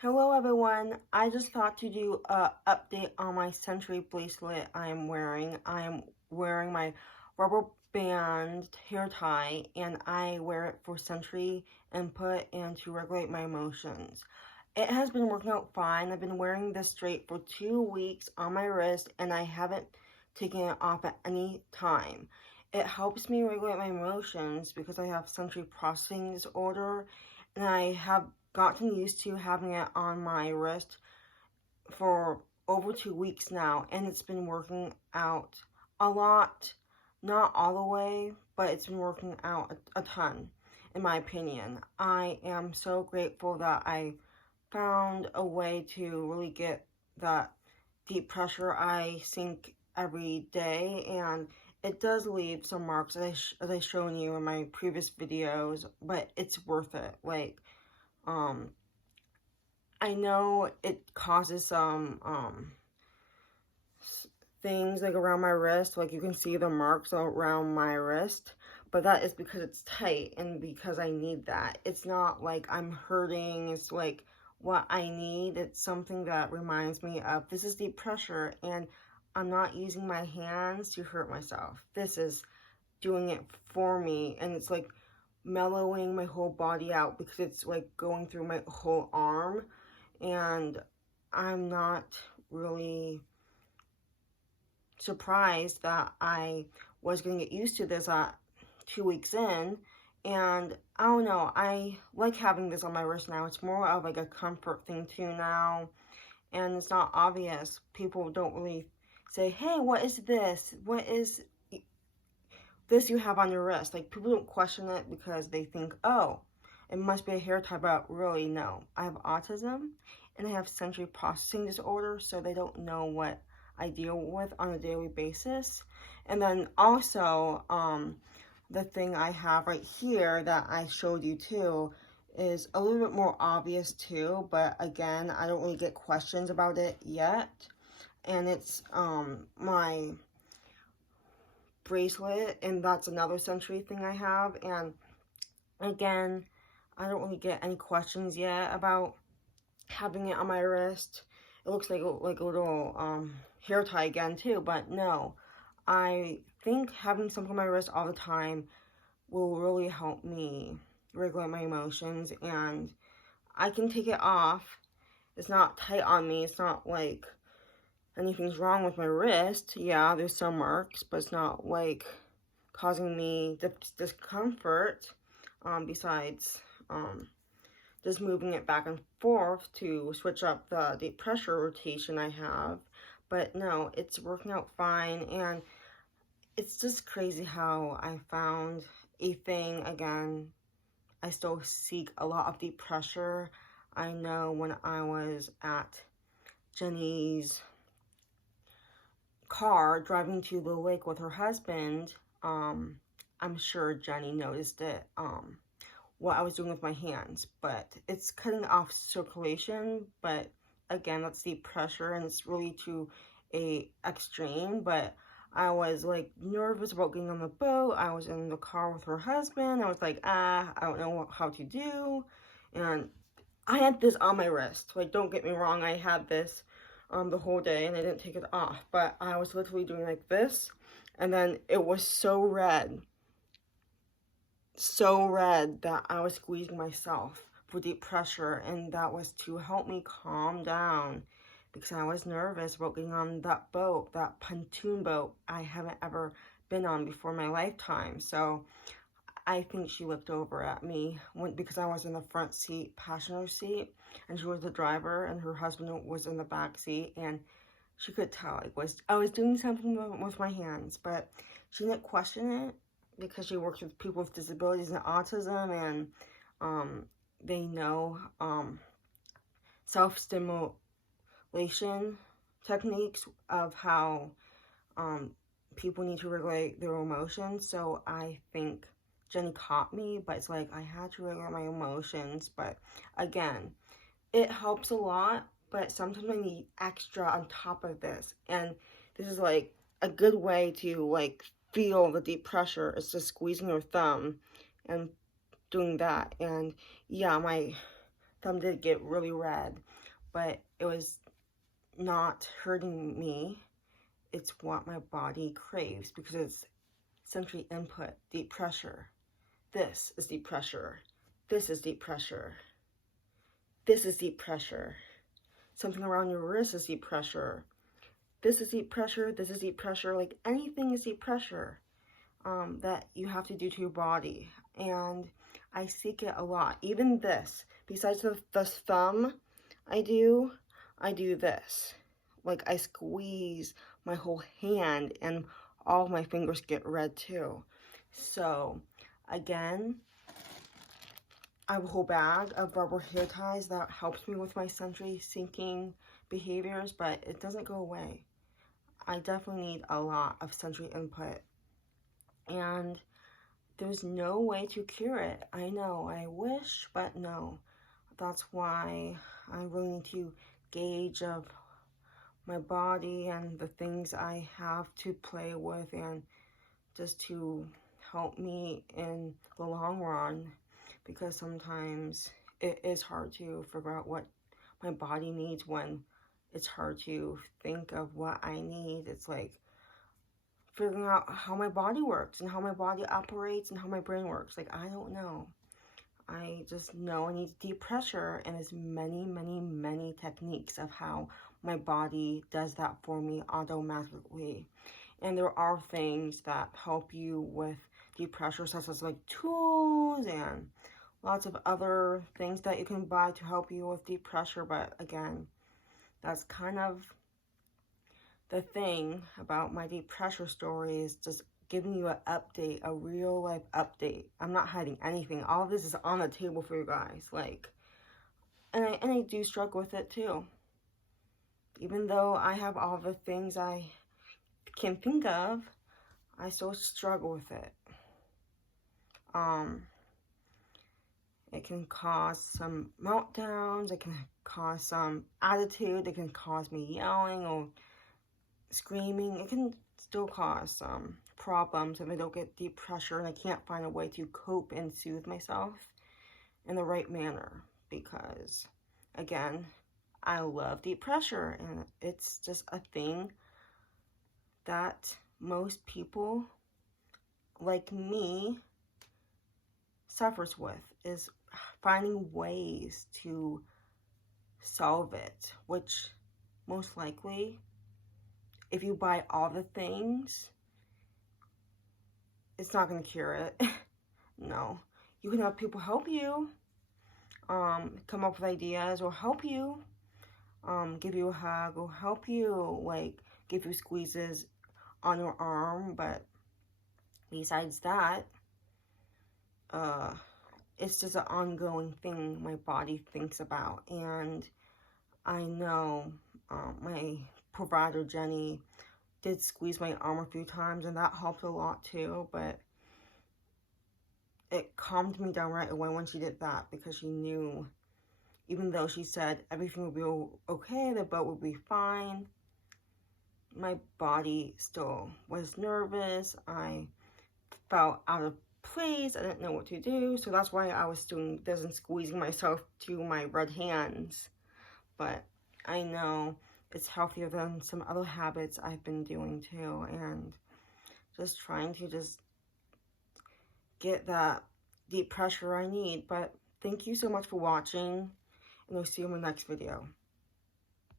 Hello everyone, I just thought to do a update on my Century bracelet I am wearing. I am wearing my rubber band hair tie and I wear it for Century input and to regulate my emotions. It has been working out fine. I've been wearing this straight for 2 weeks on my wrist and I haven't taken it off at any time. It helps me regulate my emotions because I have sensory processing disorder and I have gotten used to having it on my wrist for over 2 weeks now, and it's been working out a lot. Not all the way, but it's been working out a ton, in my opinion. I am so grateful that I found a way to really get that deep pressure I sink every day, and it does leave some marks as I shown you in my previous videos, but it's worth it. Um, I know it causes some things like around my wrist, like you can see the marks around my wrist, but that is because it's tight and because I need that. It's not like I'm hurting, it's like what I need. It's something that reminds me of this is deep pressure and I'm not using my hands to hurt myself. This is doing it for me, and it's like mellowing my whole body out because it's like going through my whole arm, and I'm not really surprised that I was going to get used to this at 2 weeks in. And I don't know, I like having this on my wrist now. It's more of like a comfort thing too now, and it's not obvious. People don't really say, hey, what is this? What is this you have on your wrist? Like, people don't question it because they think, oh, it must be a hair tie, but really, no. I have autism and I have sensory processing disorder, so they don't know what I deal with on a daily basis. And then also, the thing I have right here that I showed you too is a little bit more obvious too, but again, I don't really get questions about it yet. And it's my bracelet, and that's another Century thing I have. And again, I don't really get any questions yet about having it on my wrist. It looks like a little hair tie again too, but no. I think having something on my wrist all the time will really help me regulate my emotions, and I can take it off. It's not tight on me. It's not like anything's wrong with my wrist. Yeah, there's some marks, but it's not like causing me discomfort, besides just moving it back and forth to switch up the pressure rotation I have. But no, it's working out fine, and it's just crazy how I found a thing again. I still seek a lot of deep pressure. I know when I was at Jenny's car driving to the lake with her husband, I'm sure Jenny noticed it, what I was doing with my hands, but it's cutting off circulation. But again, that's deep pressure and it's really to a extreme. But I was like nervous about getting on the boat. I was in the car with her husband. I was like, I don't know how to do. And I had this on my wrist. Like, don't get me wrong, I had this the whole day and I didn't take it off, but I was literally doing like this, and then it was so red that I was squeezing myself for deep pressure, and that was to help me calm down because I was nervous about getting on that boat, that pontoon boat I haven't ever been on before in my lifetime. So I think she looked over at me because I was in the front seat, passenger seat, and she was the driver, and her husband was in the back seat, and she could tell I was doing something with my hands, but she didn't question it because she works with people with disabilities and autism, and they know self-stimulation techniques of how people need to regulate their emotions. So I think Jenny caught me, but it's like I had to regulate my emotions. But again, it helps a lot, but sometimes I need extra on top of this. And this is like a good way to like feel the deep pressure. It's just squeezing your thumb and doing that. And yeah, my thumb did get really red, but it was not hurting me. It's what my body craves because it's sensory input, deep pressure. This is deep pressure. This is deep pressure. This is deep pressure. Something around your wrist is deep pressure. This is deep pressure. This is deep pressure. Like anything is deep pressure that you have to do to your body. And I seek it a lot. Even this, besides the thumb I do this. Like I squeeze my whole hand and all my fingers get red too. So again, I have a whole bag of rubber hair ties that helps me with my sensory syncing behaviors, but it doesn't go away. I definitely need a lot of sensory input. And there's no way to cure it. I know, I wish, but no. That's why I really need to gauge of my body and the things I have to play with, and just to help me in the long run, because sometimes it is hard to figure out what my body needs when it's hard to think of what I need. It's like figuring out how my body works and how my body operates and how my brain works. Like, I don't know. I just know I need deep pressure, and there's many techniques of how my body does that for me automatically. And there are things that help you with deep pressure, such as like tools and lots of other things that you can buy to help you with deep pressure. But again, that's kind of the thing about my deep pressure story, is just giving you an update, a real life update. I'm not hiding anything. All of this is on the table for you guys. Like, and I do struggle with it too. Even though I have all the things I can think of, I still struggle with it. It can cause some meltdowns. It can cause some attitude. It can cause me yelling or screaming. It can still cause some problems if I don't get deep pressure and I can't find a way to cope and soothe myself in the right manner. Because, again, I love deep pressure, and it's just a thing that most people like me suffers with, is finding ways to solve it, which most likely, if you buy all the things, it's not going to cure it. No. You can have people help you, come up with ideas, or help you, give you a hug, or help you, like, give you squeezes on your arm. But besides that, it's just an ongoing thing my body thinks about. And I know my provider, Jenny, did squeeze my arm a few times, and that helped a lot too. But it calmed me down right away when she did that, because she knew, even though she said everything would be okay, the boat would be fine, my body still was nervous. I felt out of place. I didn't know what to do. So that's why I was doing this and squeezing myself to my red hands. But I know it's healthier than some other habits I've been doing too. And just trying to just get that deep pressure I need. But thank you so much for watching, and I'll see you in my next video.